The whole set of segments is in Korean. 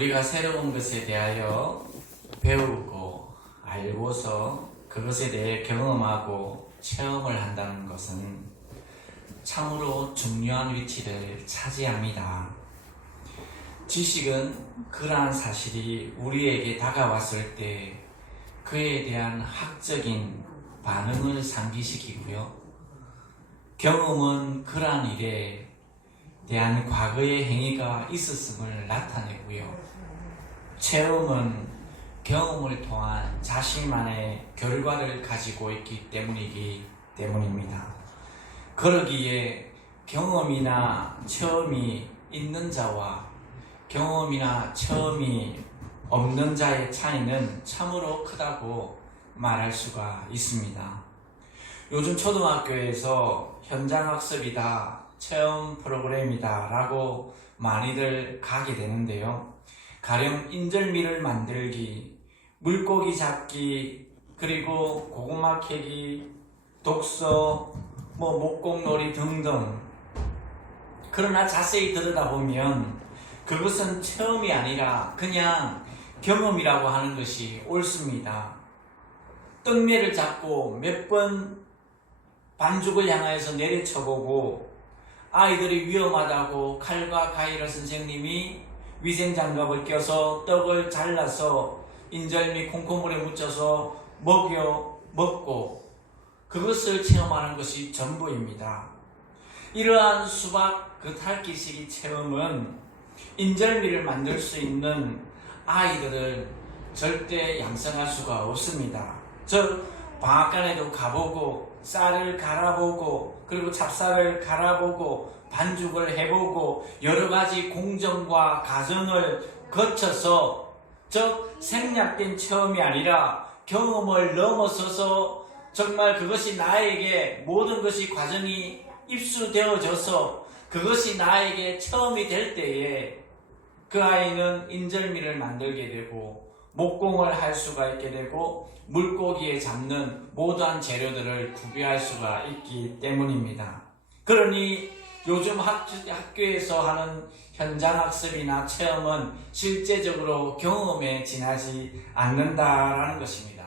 우리가 새로운 것에 대하여 배우고 알고서 그것에 대해 경험하고 체험을 한다는 것은 참으로 중요한 위치를 차지합니다. 지식은 그러한 사실이 우리에게 다가왔을 때 그에 대한 학적인 반응을 상기시키고요. 경험은 그러한 일에 대한 과거의 행위가 있었음을 나타내고요. 체험은 경험을 통한 자신만의 결과를 가지고 있기 때문입니다. 그러기에 경험이나 체험이 있는 자와 경험이나 체험이 없는 자의 차이는 참으로 크다고 말할 수가 있습니다. 요즘 초등학교에서 현장학습이다, 체험 프로그램이다 라고 많이들 가게 되는데요. 가령 인절미를 만들기, 물고기 잡기, 그리고 고구마 캐기, 독서, 목공놀이 등등. 그러나 자세히 들여다보면 그것은 체험이 아니라 그냥 경험이라고 하는 것이 옳습니다. 떡매를 잡고 몇 번 반죽을 향하여서 내리쳐보고 아이들이 위험하다고 칼과 가위로 선생님이 위생장갑을 껴서 떡을 잘라서 인절미 콩고물에 묻혀서 먹고 그것을 체험하는 것이 전부입니다. 이러한 수박 겉핥기식의 체험은 인절미를 만들 수 있는 아이들을 절대 양성할 수가 없습니다. 즉 방앗간에도 가보고 쌀을 갈아보고 그리고 찹쌀을 갈아보고 반죽을 해보고 여러가지 공정과 과정을 거쳐서 즉 생략된 체험이 아니라 경험을 넘어서서 정말 그것이 나에게 모든 것이 과정이 입수되어져서 그것이 나에게 체험이 될 때에 그 아이는 인절미를 만들게 되고 목공을 할 수가 있게 되고 물고기에 잡는 모든 재료들을 구비할 수가 있기 때문입니다. 그러니 요즘 학교에서 하는 현장학습이나 체험은 실제적으로 경험에 지나지 않는다라는 것입니다.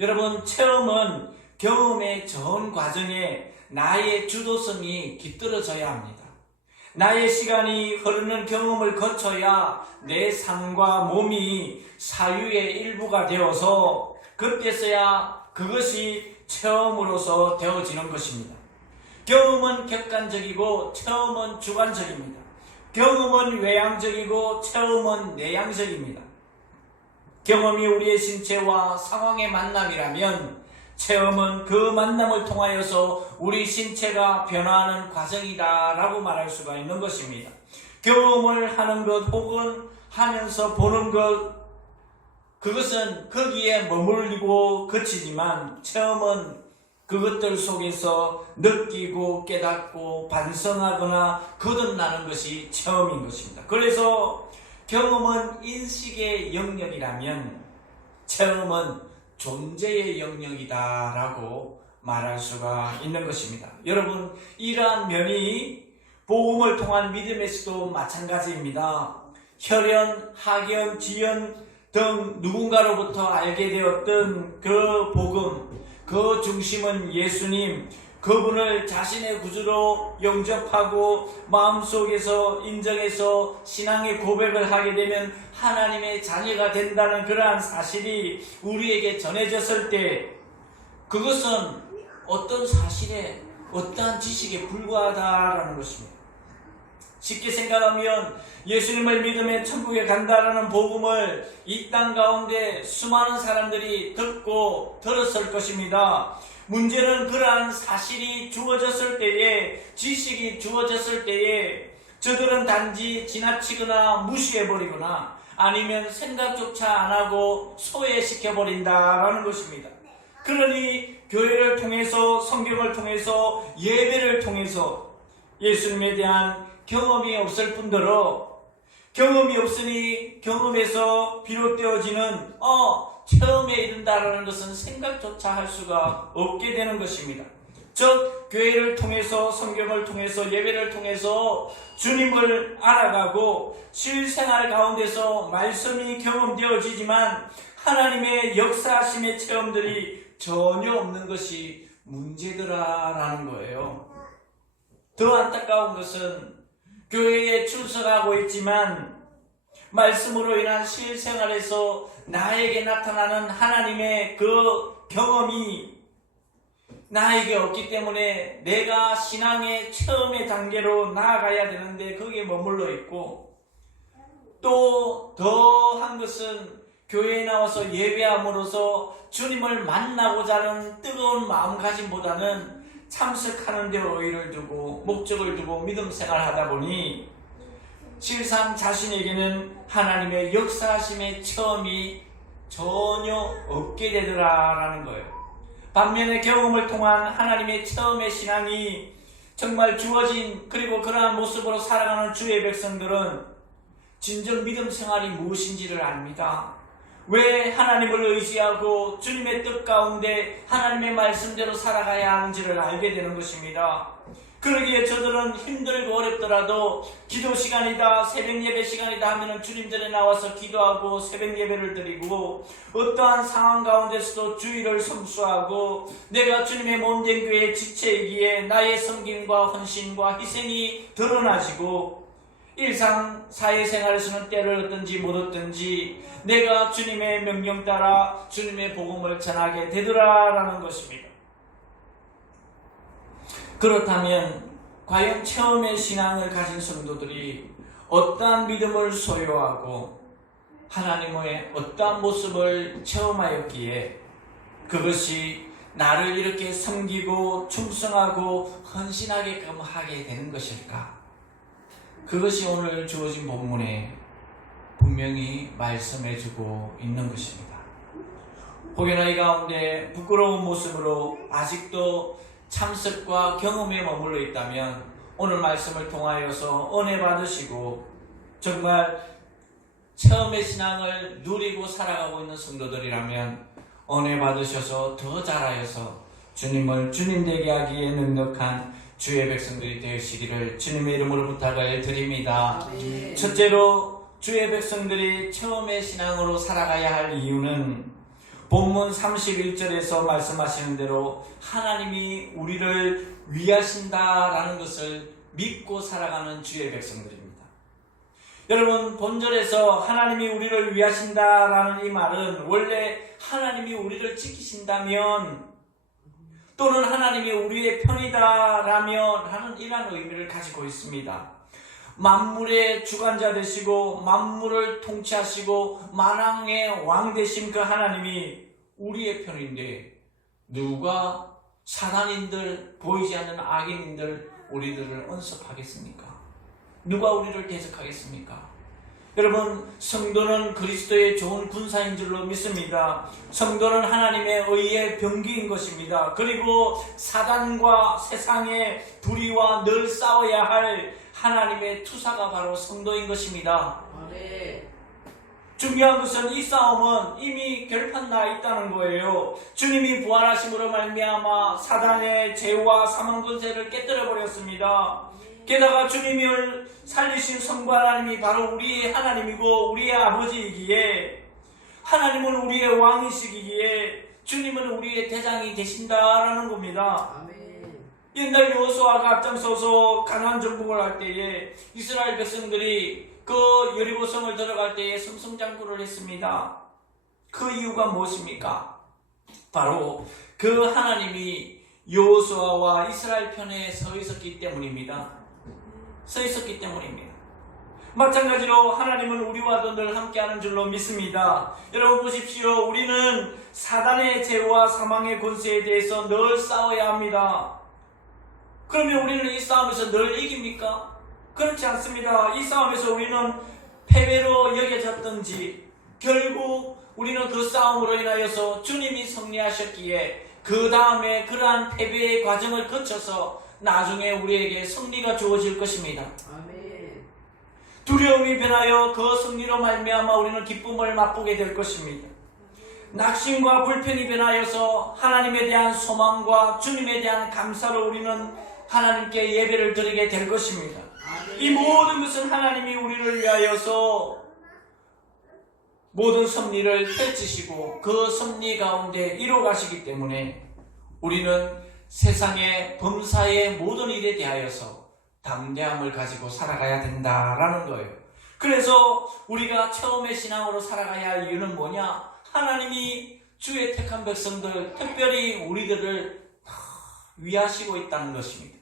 여러분, 체험은 경험의 전 과정에 나의 주도성이 깃들어져야 합니다. 나의 시간이 흐르는 경험을 거쳐야 내 삶과 몸이 사유의 일부가 되어서 그때서야 그것이 체험으로서 되어지는 것입니다. 경험은 객관적이고 체험은 주관적입니다. 경험은 외향적이고 체험은 내향적입니다. 경험이 우리의 신체와 상황의 만남이라면 체험은 그 만남을 통하여서 우리 신체가 변화하는 과정이다 라고 말할 수가 있는 것입니다. 경험을 하는 것 혹은 하면서 보는 것, 그것은 거기에 머물리고 그치지만 체험은 그것들 속에서 느끼고 깨닫고 반성하거나 거듭나는 것이 체험인 것입니다. 그래서 경험은 인식의 영역이라면 체험은 존재의 영역이다 라고 말할 수가 있는 것입니다. 여러분, 이러한 면이 복음을 통한 믿음에서도 마찬가지입니다. 혈연, 학연, 지연 등 누군가로부터 알게 되었던 그 복음, 그 중심은 예수님, 그분을 자신의 구주로 영접하고 마음속에서 인정해서 신앙의 고백을 하게 되면 하나님의 자녀가 된다는 그러한 사실이 우리에게 전해졌을 때 그것은 어떤 사실에 어떠한 지식에 불과하다라는 것입니다. 쉽게 생각하면 예수님을 믿으면 천국에 간다라는 복음을 이 땅 가운데 수많은 사람들이 듣고 들었을 것입니다. 문제는 그러한 사실이 주어졌을 때에, 지식이 주어졌을 때에 저들은 단지 지나치거나 무시해버리거나 아니면 생각조차 안하고 소외시켜버린다라는 것입니다. 그러니 교회를 통해서, 성경을 통해서, 예배를 통해서 예수님에 대한 경험이 없을 뿐더러 경험이 없으니 경험에서 비롯되어지는 체험에 이른다라는 것은 생각조차 할 수가 없게 되는 것입니다. 즉 교회를 통해서, 성경을 통해서, 예배를 통해서 주님을 알아가고 실생활 가운데서 말씀이 경험되어지지만 하나님의 역사하심의 체험들이 전혀 없는 것이 문제더라라는 거예요. 더 안타까운 것은 교회에 출석하고 있지만 말씀으로 인한 실생활에서 나에게 나타나는 하나님의 그 경험이 나에게 없기 때문에 내가 신앙의 처음의 단계로 나아가야 되는데 거기에 머물러 있고, 또 더한 것은 교회에 나와서 예배함으로써 주님을 만나고자 하는 뜨거운 마음가짐보다는 참석하는 데 의의를 두고 목적을 두고 믿음 생활하다 보니 실상 자신에게는 하나님의 역사하심의 처음이 전혀 없게 되더라라는 거예요. 반면에 경험을 통한 하나님의 처음의 신앙이 정말 주어진, 그리고 그러한 모습으로 살아가는 주의 백성들은 진정 믿음 생활이 무엇인지를 압니다. 왜 하나님을 의지하고 주님의 뜻 가운데 하나님의 말씀대로 살아가야 하는지를 알게 되는 것입니다. 그러기에 저들은 힘들고 어렵더라도 기도 시간이다, 새벽 예배 시간이다 하면은 주님들에 나와서 기도하고 새벽 예배를 드리고, 어떠한 상황 가운데서도 주의를 성수하고 내가 주님의 몸된 교회의 지체이기에 나의 섬김과 헌신과 희생이 드러나지고, 일상 사회생활에서는 때를 얻든지 못 얻든지 내가 주님의 명령 따라 주님의 복음을 전하게 되더라라는 것입니다. 그렇다면 과연 처음의 신앙을 가진 성도들이 어떠한 믿음을 소유하고 하나님의 어떠한 모습을 체험하였기에 그것이 나를 이렇게 섬기고 충성하고 헌신하게끔 하게 되는 것일까? 그것이 오늘 주어진 본문에 분명히 말씀해주고 있는 것입니다. 혹여나 이 가운데 부끄러운 모습으로 아직도 참석과 경험에 머물러 있다면 오늘 말씀을 통하여서 은혜 받으시고 정말 처음의 신앙을 누리고 살아가고 있는 성도들이라면 은혜 받으셔서 더 잘하여서 주님을 주님 되게 하기에 능력한 주의 백성들이 되시기를 주님의 이름으로 부탁을 드립니다. 첫째로 주의 백성들이 처음의 신앙으로 살아가야 할 이유는 본문 31절에서 말씀하시는 대로 하나님이 우리를 위하신다라는 것을 믿고 살아가는 주의 백성들입니다. 여러분, 본절에서 하나님이 우리를 위하신다라는 이 말은 원래 하나님이 우리를 지키신다면 또는 하나님이 우리의 편이다라면 하는 이러한 의미를 가지고 있습니다. 만물의 주관자 되시고 만물을 통치하시고 만왕의 왕 되신 그 하나님이 우리의 편인데 누가 사단인들, 보이지 않는 악인들 우리들을 언습하겠습니까? 누가 우리를 대적하겠습니까? 여러분, 성도는 그리스도의 좋은 군사인 줄로 믿습니다. 성도는 하나님의 의의 병기인 것입니다. 그리고 사단과 세상의 불의와 늘 싸워야 할 하나님의 투사가 바로 성도인 것입니다. 중요한 것은 이 싸움은 이미 결판 나 있다는 거예요. 주님이 부활하심으로 말미암아 사단의 죄와 사망 권세를 깨뜨려 버렸습니다. 게다가 주님이 살리신 성부 하나님이 바로 우리의 하나님이고 우리의 아버지이기에, 하나님은 우리의 왕이시기에 주님은 우리의 대장이 되신다라는 겁니다. 아멘. 옛날 여호수아가 앞장서서 가나안 정복을 할 때에 이스라엘 백성들이 그 여리고성을 들어갈 때에 승승장구를 했습니다. 그 이유가 무엇입니까? 바로 그 하나님이 여호수아와 이스라엘 편에 서 있었기 때문입니다. 마찬가지로 하나님은 우리와도 늘 함께하는 줄로 믿습니다. 여러분 보십시오. 우리는 사단의 죄와 사망의 권세에 대해서 늘 싸워야 합니다. 그러면 우리는 이 싸움에서 늘 이깁니까? 그렇지 않습니다. 이 싸움에서 우리는 패배로 여겨졌든지 결국 우리는 그 싸움으로 인하여서 주님이 승리하셨기에 그 다음에 그러한 패배의 과정을 거쳐서 나중에 우리에게 승리가 주어질 것입니다. 아멘. 두려움이 변하여 그 승리로 말미암아 우리는 기쁨을 맛보게 될 것입니다. 낙심과 불편이 변하여서 하나님에 대한 소망과 주님에 대한 감사로 우리는 하나님께 예배를 드리게 될 것입니다. 이 모든 것은 하나님이 우리를 위하여서 모든 섭리를 펼치시고 그 섭리 가운데 이루어 가시기 때문에 우리는 세상의 범사의 모든 일에 대하여서 담대함을 가지고 살아가야 된다라는 거예요. 그래서 우리가 처음에 신앙으로 살아가야 할 이유는 뭐냐? 하나님이 주의 택한 백성들, 특별히 우리들을 위하시고 있다는 것입니다.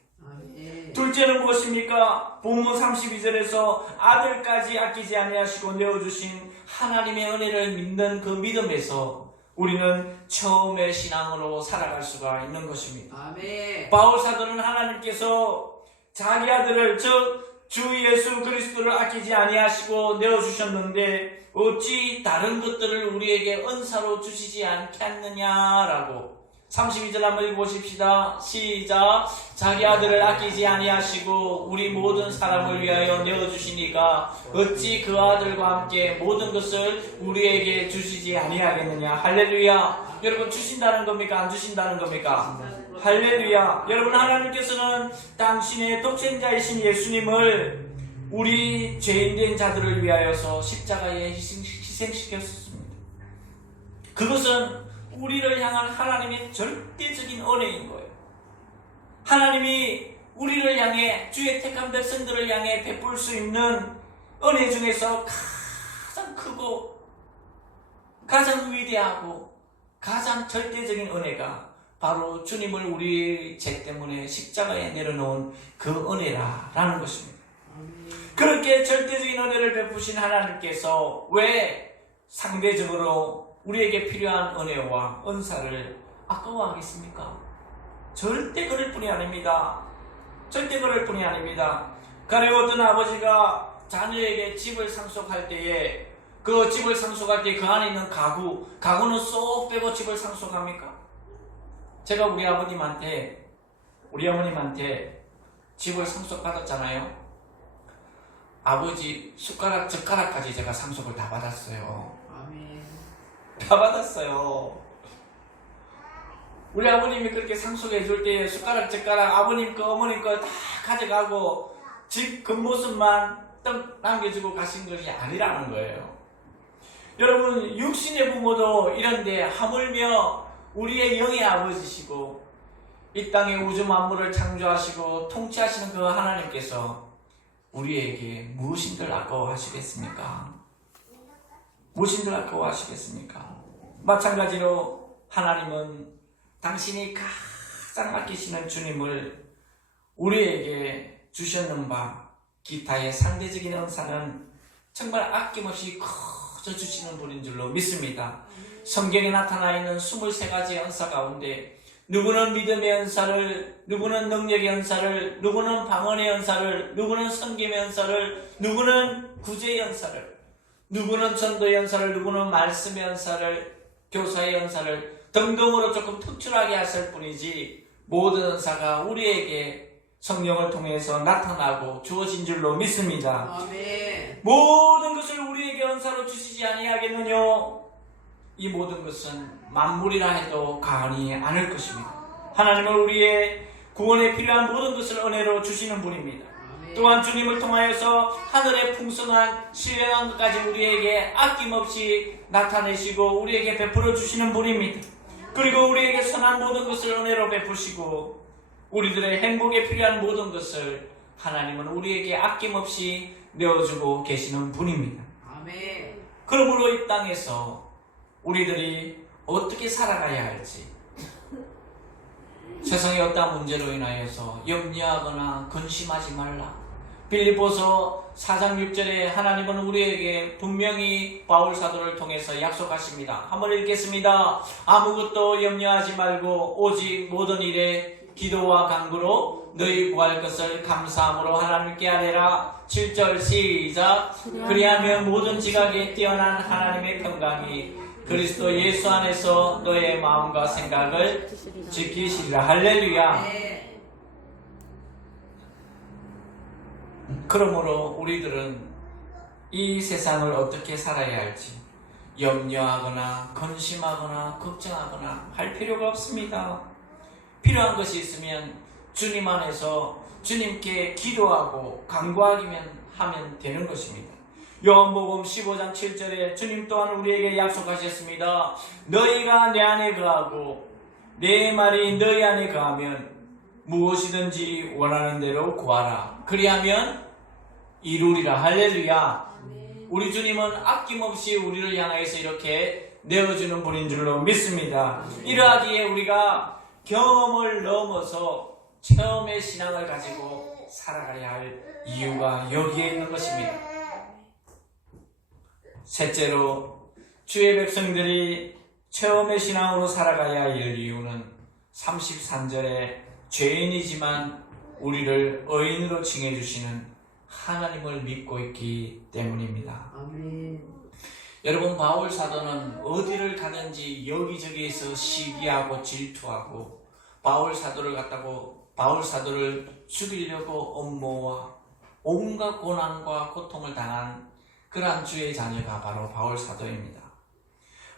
둘째는 무엇입니까? 본문 32절에서 아들까지 아끼지 아니하시고 내어주신 하나님의 은혜를 믿는 그 믿음에서 우리는 처음의 신앙으로 살아갈 수가 있는 것입니다. 아멘. 바울 사도는 하나님께서 자기 아들을 즉 주 예수 그리스도를 아끼지 아니하시고 내어주셨는데 어찌 다른 것들을 우리에게 은사로 주시지 않겠느냐라고 32절 한번 읽어보십시다. 시작. 자기 아들을 아끼지 아니하시고 우리 모든 사람을 위하여 내어주시니까 어찌 그 아들과 함께 모든 것을 우리에게 주시지 아니하겠느냐. 할렐루야. 여러분, 주신다는 겁니까? 안 주신다는 겁니까? 할렐루야. 여러분, 하나님께서는 당신의 독생자이신 예수님을 우리 죄인된 자들을 위하여서 십자가에 희생시켰습니다. 그것은 우리를 향한 하나님의 절대적인 은혜인 거예요. 하나님이 우리를 향해, 주의 택한 백성들을 향해 베풀 수 있는 은혜 중에서 가장 크고 가장 위대하고 가장 절대적인 은혜가 바로 주님을 우리 죄 때문에 십자가에 내려놓은 그 은혜라는 것입니다. 그렇게 절대적인 은혜를 베푸신 하나님께서 왜 상대적으로 우리에게 필요한 은혜와 은사를 아까워하겠습니까? 절대 그럴 뿐이 아닙니다. 절대 그럴 뿐이 아닙니다. 가령 어떤 아버지가 자녀에게 집을 상속할 때에 그 집을 상속할 때 그 안에 있는 가구는 쏙 빼고 집을 상속합니까? 제가 우리 어머님한테 집을 상속받았잖아요. 아버지 숟가락 젓가락까지 제가 상속을 다 받았어요. 아멘. 다 받았어요. 우리 아버님이 그렇게 상속해 줄 때 숟가락 젓가락 아버님 거 어머님 거 다 가져가고 집 겉모습만 떡 남겨주고 가신 것이 아니라는 거예요. 여러분, 육신의 부모도 이런데 하물며 우리의 영의 아버지시고 이 땅의 우주 만물을 창조하시고 통치하시는 그 하나님께서 우리에게 무엇인들 아까워하시겠습니까? 무엇인들 아까워하시겠습니까? 마찬가지로 하나님은 당신이 가장 아끼시는 주님을 우리에게 주셨는 바 기타의 상대적인 은사는 정말 아낌없이 커져 주시는 분인 줄로 믿습니다. 성경에 나타나 있는 23가지 은사 가운데 누구는 믿음의 은사를, 누구는 능력의 은사를, 누구는 방언의 은사를, 누구는 선김의 은사를, 누구는 구제의 은사를, 누구는 전도의 은사를, 누구는 말씀의 은사를, 교사의 은사를 등등으로 조금 특출하게 하실 뿐이지 모든 은사가 우리에게 성령을 통해서 나타나고 주어진 줄로 믿습니다. 아멘. 모든 것을 우리에게 은사로 주시지 아니하겠느냐? 이 모든 것은 만물이라 해도 가하니 않을 것입니다. 하나님은 우리의 구원에 필요한 모든 것을 은혜로 주시는 분입니다. 또한 주님을 통하여서 하늘의 풍성한 신령한 것까지 우리에게 아낌없이 나타내시고 우리에게 베풀어 주시는 분입니다. 그리고 우리에게 선한 모든 것을 은혜로 베푸시고 우리들의 행복에 필요한 모든 것을 하나님은 우리에게 아낌없이 내어주고 계시는 분입니다. 아멘. 그러므로 이 땅에서 우리들이 어떻게 살아가야 할지, 세상의 어떠한 문제로 인하여서 염려하거나 근심하지 말라. 빌립보서 4장 6절에 하나님은 우리에게 분명히 바울 사도를 통해서 약속하십니다. 한번 읽겠습니다. 아무것도 염려하지 말고 오직 모든 일에 기도와 간구로 너희 구할 것을 감사함으로 하나님께 아뢰라. 7절 시작. 그리하면 모든 지각에 뛰어난 하나님의 평강이 그리스도 예수 안에서 너의 마음과 생각을 지키시리라. 할렐루야. 네. 그러므로 우리들은 이 세상을 어떻게 살아야 할지, 염려하거나 근심하거나 걱정하거나 할 필요가 없습니다. 필요한 것이 있으면 주님 안에서 주님께 기도하고 간구하기만 하면 되는 것입니다. 요한복음 15장 7절에 주님 또한 우리에게 약속하셨습니다. 너희가 내 안에 거하고 내 말이 너희 안에 거하면 무엇이든지 원하는 대로 구하라. 그리하면 이루리라. 할렐루야. 우리 주님은 아낌없이 우리를 향해서 이렇게 내어주는 분인 줄로 믿습니다. 이러하기에 우리가 경험을 넘어서 체험의 신앙을 가지고 살아가야 할 이유가 여기에 있는 것입니다. 셋째로 주의 백성들이 체험의 신앙으로 살아가야 할 이유는 33절에 죄인이지만 우리를 의인으로 칭해주시는 하나님을 믿고 있기 때문입니다. 아멘. 여러분, 바울 사도는 어디를 가든지 여기저기에서 시기하고 질투하고 바울 사도를 죽이려고 엄모와 온갖 고난과 고통을 당한 그러한 주의 자녀가 바로 바울 사도입니다.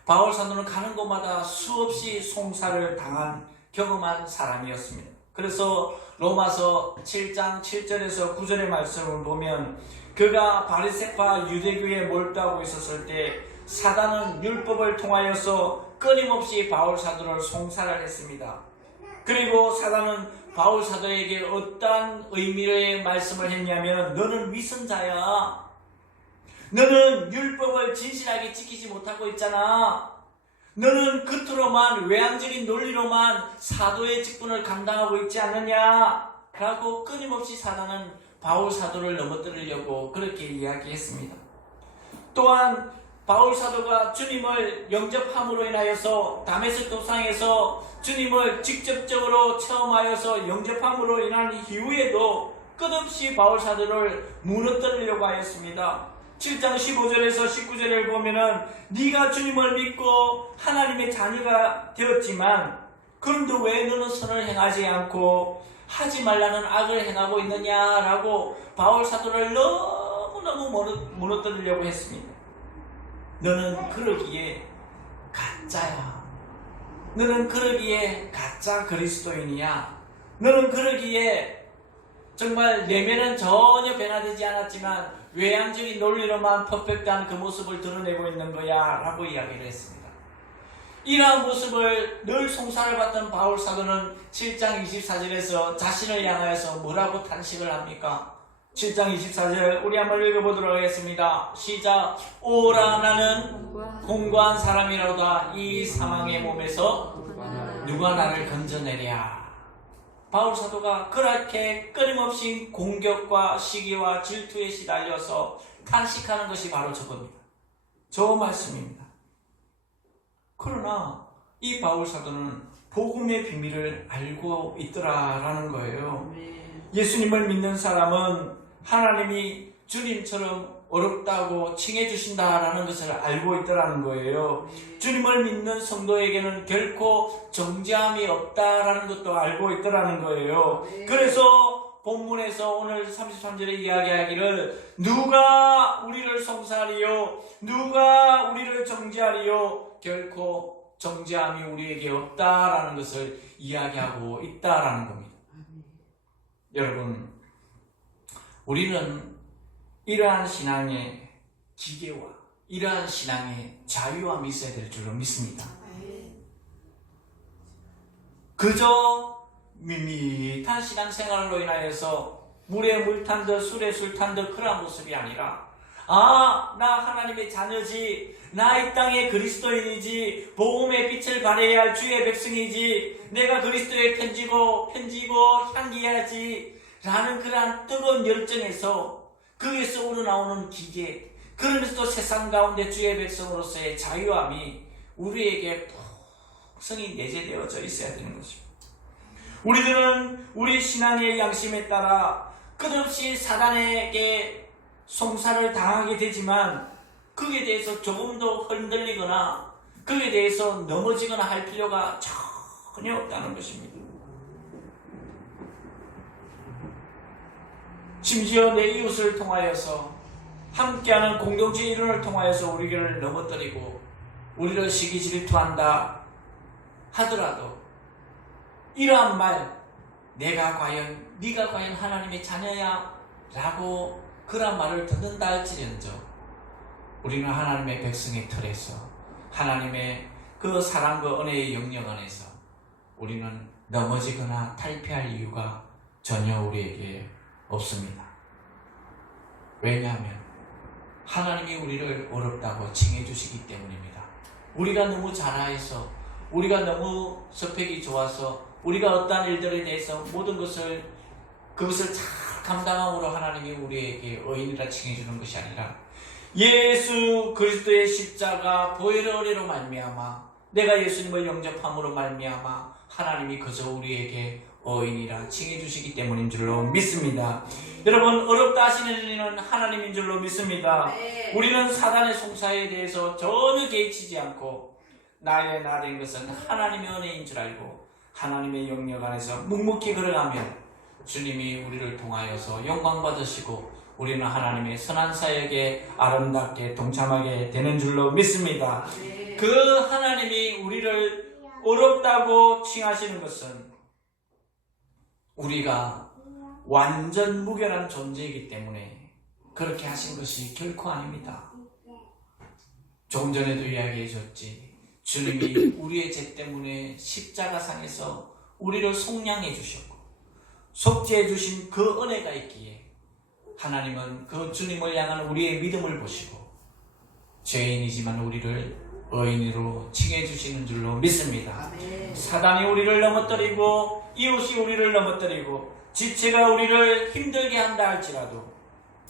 바울 사도는 가는 곳마다 수없이 송사를 당한 경험한 사람이었습니다. 그래서 로마서 7장 7절에서 9절의 말씀을 보면 그가 바리새파 유대교에 몰두하고 있었을 때 사단은 율법을 통하여서 끊임없이 바울 사도를 송사를 했습니다. 그리고 사단은 바울 사도에게 어떠한 의미의 말씀을 했냐면 너는 위선자야. 너는 율법을 진실하게 지키지 못하고 있잖아. 너는 겉으로만 외향적인 논리로만 사도의 직분을 감당하고 있지 않느냐 라고 끊임없이 사단은 바울 사도를 넘어뜨리려고 그렇게 이야기했습니다. 또한 바울 사도가 주님을 영접함으로 인하여서 다메섹 도상에서 주님을 직접적으로 체험하여서 영접함으로 인한 이후에도 끝없이 바울 사도를 무너뜨리려고 하였습니다. 7장 15절에서 19절을 보면은 네가 주님을 믿고 하나님의 자녀가 되었지만 그런데 왜 너는 선을 행하지 않고 하지 말라는 악을 행하고 있느냐라고 바울 사도를 너무너무 무너뜨리려고 했습니다. 너는 그러기에 가짜야. 너는 그러기에 가짜 그리스도인이야. 너는 그러기에 정말 내면은 전혀 변화되지 않았지만 외향적인 논리로만 퍼펙트한 그 모습을 드러내고 있는 거야 라고 이야기를 했습니다. 이러한 모습을 늘 송사를 받던 바울 사도는 7장 24절에서 자신을 향하여서 뭐라고 탄식을 합니까? 7장 24절 우리 한번 읽어보도록 하겠습니다. 시작. 오라 나는 공고한 사람이로다. 이 사망의 몸에서 누가 나를 건져내랴. 바울 사도가 그렇게 끊임없이 공격과 시기와 질투에 시달려서 탄식하는 것이 바로 저겁니다. 저 말씀입니다. 그러나 이 바울 사도는 복음의 비밀을 알고 있더라라는 거예요. 예수님을 믿는 사람은 하나님이 주님처럼 어렵다고 칭해 주신다라는 것을 알고 있더라는 거예요. 주님을 믿는 성도에게는 결코 정죄함이 없다라는 것도 알고 있더라는 거예요. 그래서 본문에서 오늘 33절에 이야기하기를 누가 우리를 송사하리요 누가 우리를 정죄하리요 결코 정죄함이 우리에게 없다라는 것을 이야기하고 있다라는 겁니다. 여러분, 우리는 이러한 신앙의 기계와 이러한 신앙의 자유함이 있어야 될 줄로 믿습니다. 그저 밋밋한 신앙생활로 인하여서 물에 물 탄 듯 술에 술 탄 듯 그런 모습이 아니라 나 하나님의 자녀지, 나 이 땅의 그리스도인이지, 복음의 빛을 발해야 할 주의 백성이지, 내가 그리스도의 편지고 향기해야지 라는 그러한 뜨거운 열정에서 거기에서 우러나오는 기계, 그러면서 또 세상 가운데 주의 백성으로서의 자유함이 우리에게 풍성히 내재되어져 있어야 되는 것입니다. 우리들은 우리 신앙의 양심에 따라 끝없이 사단에게 송사를 당하게 되지만 거기에 대해서 조금 더 흔들리거나 거기에 대해서 넘어지거나 할 필요가 전혀 없다는 것입니다. 심지어 내 이웃을 통하여서 함께하는 공동체 이론을 통하여서 우리를 넘어뜨리고 우리를 시기 질투한다 하더라도 이러한 말, 네가 과연 하나님의 자녀야? 라고 그런 말을 듣는다 할지언정 우리는 하나님의 백성의 틀에서 하나님의 그 사랑과 은혜의 영역 안에서 우리는 넘어지거나 탈피할 이유가 전혀 우리에게 없습니다. 왜냐하면 하나님이 우리를 어렵다고 칭해 주시기 때문입니다. 우리가 너무 잘해서, 우리가 너무 스펙이 좋아서, 우리가 어떠한 일들에 대해서 모든 그것을 잘 감당함으로 하나님이 우리에게 의인이라 칭해 주는 것이 아니라 예수 그리스도의 십자가 보혈의 은혜로 말미암아 내가 예수님을 영접함으로 말미암아 하나님이 그저 우리에게 의인이라 칭해 주시기 때문인 줄로 믿습니다. 여러분, 어렵다 하시는 이는 하나님인 줄로 믿습니다. 우리는 사단의 송사에 대해서 전혀 개의치지 않고 나의 나 된 것은 하나님의 은혜인 줄 알고 하나님의 영역 안에서 묵묵히 걸어가면 주님이 우리를 통하여서 영광 받으시고 우리는 하나님의 선한 사역에 아름답게 동참하게 되는 줄로 믿습니다. 그 하나님이 우리를 어렵다고 칭하시는 것은 우리가 완전 무결한 존재이기 때문에 그렇게 하신 것이 결코 아닙니다. 조금 전에도 이야기해 줬지. 주님이 우리의 죄 때문에 십자가상에서 우리를 속량해 주셨고 속죄해 주신 그 은혜가 있기에 하나님은 그 주님을 향한 우리의 믿음을 보시고 죄인이지만 우리를 의인으로 칭해 주시는 줄로 믿습니다. 사단이 우리를 넘어뜨리고 이웃이 우리를 넘어뜨리고 지체가 우리를 힘들게 한다 할지라도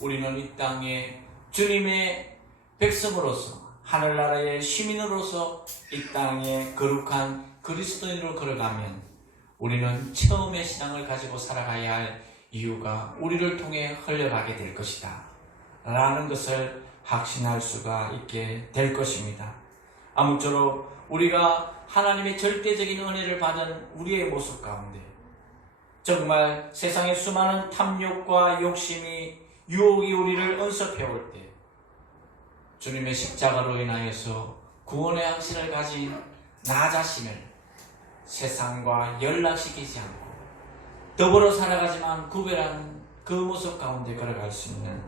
우리는 이 땅에 주님의 백성으로서 하늘나라의 시민으로서 이 땅에 거룩한 그리스도인으로 걸어가면 우리는 처음의 신앙을 가지고 살아가야 할 이유가 우리를 통해 흘러가게 될 것이다 라는 것을 확신할 수가 있게 될 것입니다. 아무쪼록 우리가 하나님의 절대적인 은혜를 받은 우리의 모습 가운데 정말 세상의 수많은 탐욕과 욕심이 유혹이 우리를 언섭해올 때 주님의 십자가로 인하여서 구원의 확신을 가진 나 자신을 세상과 연락시키지 않고 더불어 살아가지만 구별한 그 모습 가운데 걸어갈 수 있는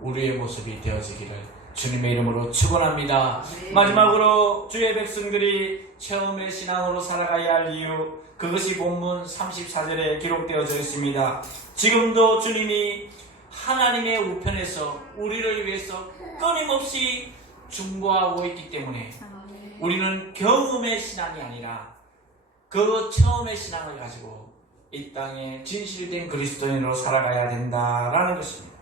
우리의 모습이 되어지기를 주님의 이름으로 축원합니다. 마지막으로 주의 백성들이 처음의 신앙으로 살아가야 할 이유, 그것이 본문 34절에 기록되어져 있습니다. 지금도 주님이 하나님의 우편에서 우리를 위해서 끊임없이 중보하고 있기 때문에 우리는 경험의 신앙이 아니라 그 처음의 신앙을 가지고 이 땅에 진실된 그리스도인으로 살아가야 된다라는 것입니다.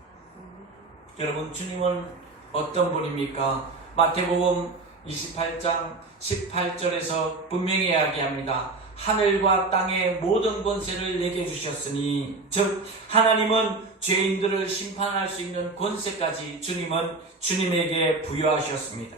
여러분, 주님은 어떤 분입니까? 마태복음 28장 18절에서 분명히 이야기합니다. 하늘과 땅의 모든 권세를 내게 주셨으니, 즉 하나님은 죄인들을 심판할 수 있는 권세까지 주님은 주님에게 부여하셨습니다.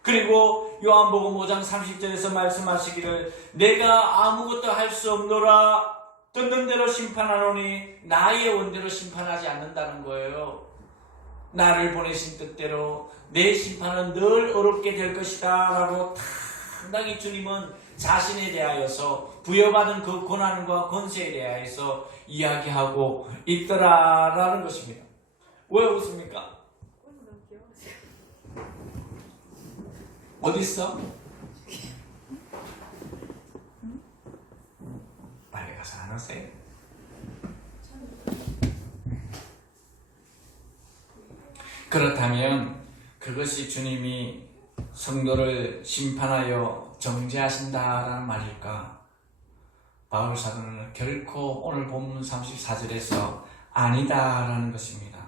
그리고 요한복음 5장 30절에서 말씀하시기를 내가 아무것도 할 수 없노라, 듣는 대로 심판하노니 나의 원대로 심판하지 않는다는 거예요. 나를 보내신 뜻대로 내 심판은 늘 어렵게 될 것이다 라고 당당히 주님은 자신에 대하여서 부여받은 그 고난과 권세에 대하여서 이야기하고 있더라라는 것입니다. 왜 웃습니까? 어디 있어? 빨리 가서 안 하세요? 그렇다면 그것이 주님이 성도를 심판하여 정죄하신다라는 말일까? 바울 사도는 결코 오늘 본문 34절에서 아니다라는 것입니다.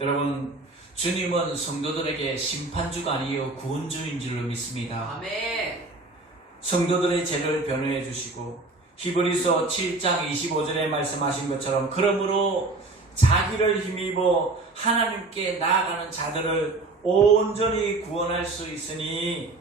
여러분, 주님은 성도들에게 심판주가 아니요 구원주인 줄로 믿습니다. 아멘. 성도들의 죄를 변호해 주시고 히브리서 7장 25절에 말씀하신 것처럼 그러므로 자기를 힘입어 하나님께 나아가는 자들을 온전히 구원할 수 있으니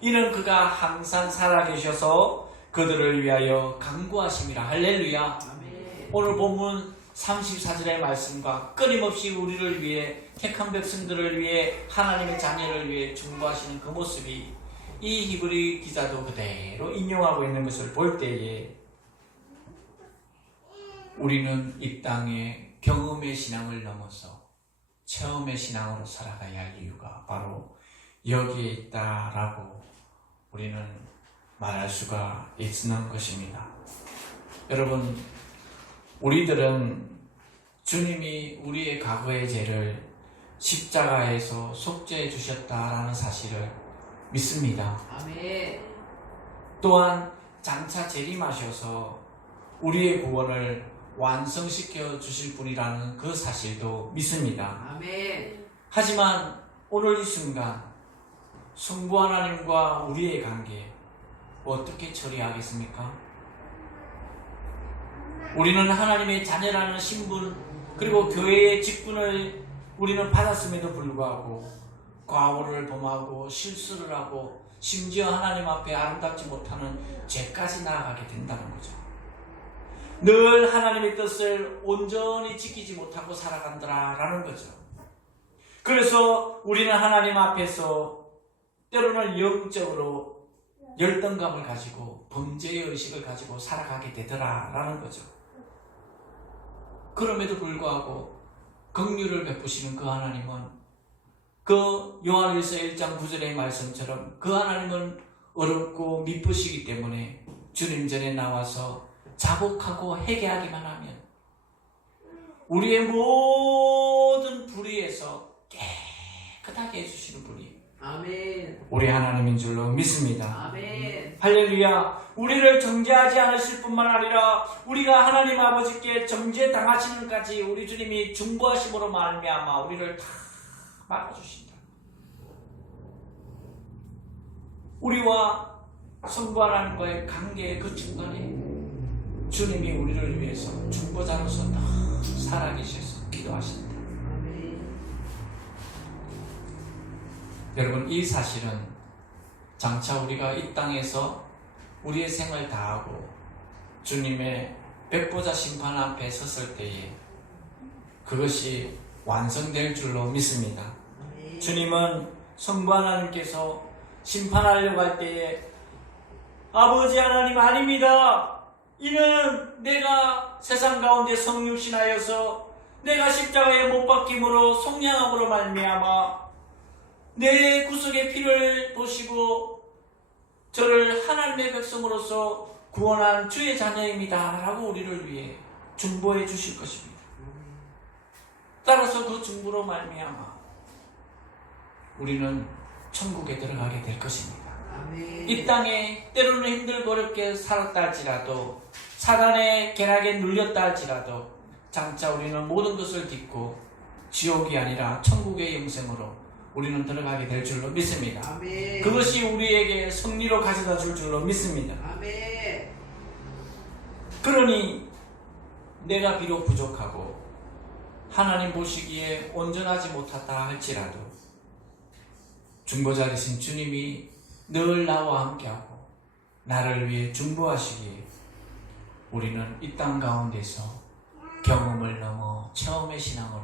이는 그가 항상 살아계셔서 그들을 위하여 간구하심이라. 할렐루야. 아멘. 오늘 본문 34절의 말씀과 끊임없이 우리를 위해 택한 백성들을 위해 하나님의 자녀를 위해 중보하시는 그 모습이 이 히브리 기자도 그대로 인용하고 있는 것을 볼 때에 우리는 이 땅에 경험의 신앙을 넘어서 체험의 신앙으로 살아가야 할 이유가 바로 여기에 있다라고 우리는 말할 수가 있는 것입니다. 여러분, 우리들은 주님이 우리의 과거의 죄를 십자가에서 속죄해 주셨다라는 사실을 믿습니다. 아멘. 또한 장차 재림하셔서 우리의 구원을 완성시켜 주실 분이라는 그 사실도 믿습니다. 아멘. 하지만 오늘 이 순간 성부 하나님과 우리의 관계 어떻게 처리하겠습니까? 우리는 하나님의 자녀라는 신분 그리고 교회의 직분을 우리는 받았음에도 불구하고 과오를 범하고 실수를 하고 심지어 하나님 앞에 아름답지 못하는 죄까지 나아가게 된다는 거죠. 늘 하나님의 뜻을 온전히 지키지 못하고 살아간다라는 거죠. 그래서 우리는 하나님 앞에서 때로는 영적으로 열등감을 가지고 범죄의 의식을 가지고 살아가게 되더라라는 거죠. 그럼에도 불구하고 긍휼을 베푸시는 그 하나님은 그 요한일서 1장 9절의 말씀처럼 그 하나님은 어렵고 미쁘시기 때문에 주님 전에 나와서 자복하고 회개하기만 하면 우리의 모든 불의에서 깨끗하게 해주시는 분이 아멘. 우리 하나님인 줄로 믿습니다. 아멘. 할렐루야. 우리를 정죄하지 않으실 뿐만 아니라 우리가 하나님 아버지께 정죄당하시는까지 우리 주님이 중보하심으로 말미암아 우리를 다 막아주신다. 우리와 성부 하나님과의 관계의 그 중간에 주님이 우리를 위해서 중보자로서 다 살아계셔서 기도하신다. 여러분, 이 사실은 장차 우리가 이 땅에서 우리의 생을 다하고 주님의 백보자 심판 앞에 섰을 때에 그것이 완성될 줄로 믿습니다. 주님은 성부 하나님께서 심판하려고 할 때에 아버지 하나님 아닙니다. 이는 내가 세상 가운데 성육신하여서 내가 십자가에 못 박힘으로 속량함으로 말미암아 내 구속의 피를 보시고 저를 하나님의 백성으로서 구원한 주의 자녀입니다 라고 우리를 위해 중보해 주실 것입니다. 따라서 그 중보로 말미암아 우리는 천국에 들어가게 될 것입니다. 아멘. 이 땅에 때로는 힘들고 어렵게 살았다 할지라도 사단의 계략에 눌렸다 할지라도 장차 우리는 모든 것을 딛고 지옥이 아니라 천국의 영생으로 우리는 들어가게 될 줄로 믿습니다. 아멘. 그것이 우리에게 승리로 가져다 줄 줄로 믿습니다. 아멘. 그러니 내가 비록 부족하고 하나님 보시기에 온전하지 못하다 할지라도 중보자 되신 주님이 늘 나와 함께하고 나를 위해 중보하시기에 우리는 이 땅 가운데서 경험을 넘어 처음의 신앙으로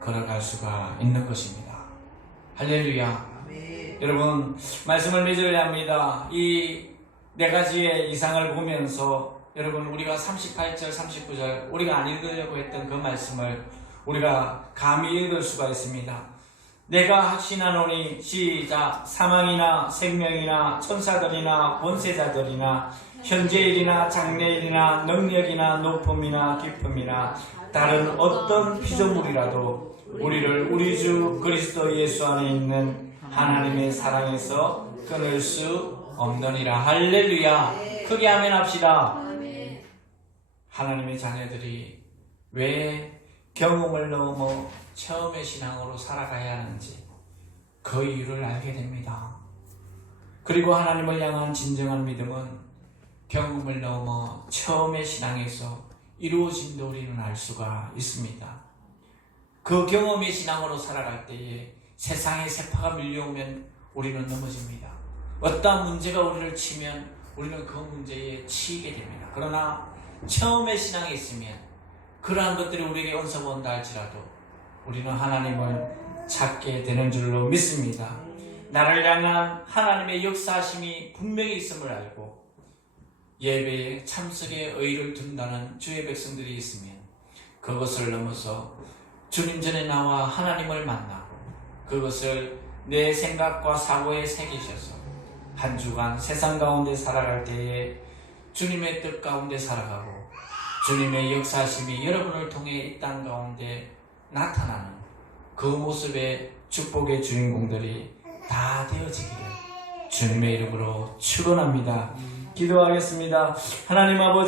걸어갈 수가 있는 것입니다. 할렐루야. 아멘. 여러분, 말씀을 맺어야 합니다. 이 네 가지의 이상을 보면서 여러분, 우리가 38절, 39절 우리가 안 읽으려고 했던 그 말씀을 우리가 감히 읽을 수가 있습니다. 내가 확신하노니 시작. 사망이나 생명이나 천사들이나 권세자들이나 현재일이나 장래일이나 능력이나 높음이나 깊음이나 다른 어떤 피조물이라도 우리를 우리 주 그리스도 예수 안에 있는 하나님의 사랑에서 끊을 수 없느니라. 할렐루야. 크게 아멘 합시다. 하나님의 자녀들이 왜 경험을 넘어 처음의 신앙으로 살아가야 하는지 그 이유를 알게 됩니다. 그리고 하나님을 향한 진정한 믿음은 경험을 넘어 처음의 신앙에서 이루어진다 우리는 알 수가 있습니다. 그 경험의 신앙으로 살아갈 때에 세상의 세파가 밀려오면 우리는 넘어집니다. 어떠한 문제가 우리를 치면 우리는 그 문제에 치이게 됩니다. 그러나 처음의 신앙에 있으면 그러한 것들이 우리에게 언사가 온다 할지라도 우리는 하나님을 찾게 되는 줄로 믿습니다. 나를 향한 하나님의 역사하심이 분명히 있음을 알고 예배에 참석에 의의를 둔다는 주의 백성들이 있으면 그것을 넘어서 주님 전에 나와 하나님을 만나고 그것을 내 생각과 사고에 새기셔서 한 주간 세상 가운데 살아갈 때에 주님의 뜻 가운데 살아가고 주님의 역사하심이 여러분을 통해 이 땅 가운데 나타나는 그 모습의 축복의 주인공들이 다 되어지기를 주님의 이름으로 축원합니다. 기도하겠습니다. 하나님 아버지,